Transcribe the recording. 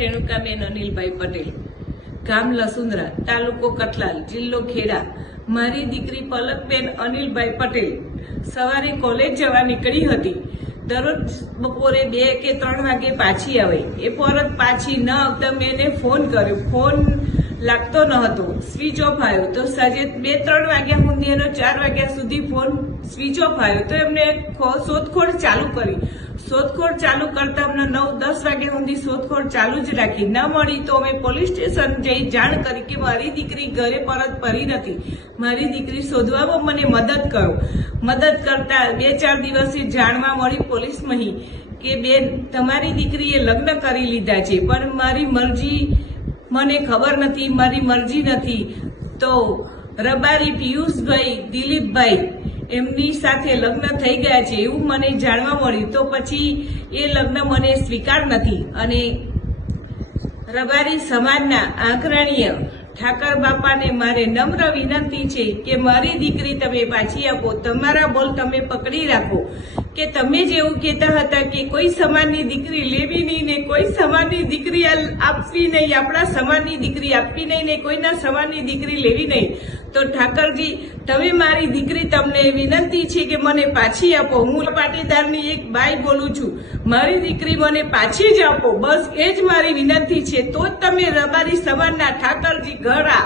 રેણુકાબેન અનિલભાઈ પટેલ, ગામ લસુંદરા, તાલુકો કઠલાલ, જિલ્લો ખેડા। મારી દીકરી પલકબેન અનિલભાઈ પટેલ સવારે કોલેજ જવા નીકળી હતી। દરરોજ બપોરે 2 કે 3 વાગે પાછી આવે। એ પરત પાછી ન આવતા મેં એને ફોન કર્યો, ફોન લાગતો ન હતો, સ્વિચ ઓફ આવ્યો। તો સાંજે 2-3 વાગ્યા સુધી એનો 4 વાગ્યા સુધી ફોન સ્વિચ ઓફ આવ્યો। તો એમને શોધખોળ ચાલુ કરી। શોધખોળ ચાલુ કરતા અમને 9-10 વાગ્યા સુધી શોધખોળ ચાલુ જ રાખી। ન મળી તો અમે પોલીસ સ્ટેશન જઈ જાણ કરી કે મારી દીકરી ઘરે પરત ફરી નથી, મારી દીકરી શોધવામાં મને મદદ કરો। મદદ કરતા 2-4 દિવસે જાણવા મળી પોલીસમાં કે બેન તમારી દીકરીએ લગ્ન કરી લીધા છે, પણ મારી મરજી મને ખબર નથી, મારી મરજી નથી। તો રબારી પિયુષભાઈ, દિલીપભાઈ એમની સાથે લગ્ન થઈ ગયા છે એવું મને જાણવા મળ્યું। તો પછી એ લગ્ન મને સ્વીકાર નથી અને રબારી સમાજના આગ્રણીય ઠાકર બાપાને મારે નમ્ર વિનંતી છે કે મારી દીકરી તમે પાછી આપો। તમારા બોલ તમે પકડી રાખો કે તમે જેવું કહેતા હતા કે કોઈ સમાજની દીકરી લેવી નહીં ને કોઈ સમાજની દીકરી આપવી નહીં, આપણા સમાજની દીકરી આપવી નહીં ને કોઈના સમાજની દીકરી લેવી નહીં। તો ઠાકરજી તમે મારી દીકરી, તમને વિનંતી છે કે મને પાછી આપો। હું પાટીદારની એક બાઈ બોલું છું, મારી દીકરી મને પાછી જ આપો, બસ એ જ મારી વિનંતી છે। તો જ તમે રબારી સમાજના ઠાકરજી ઘર આ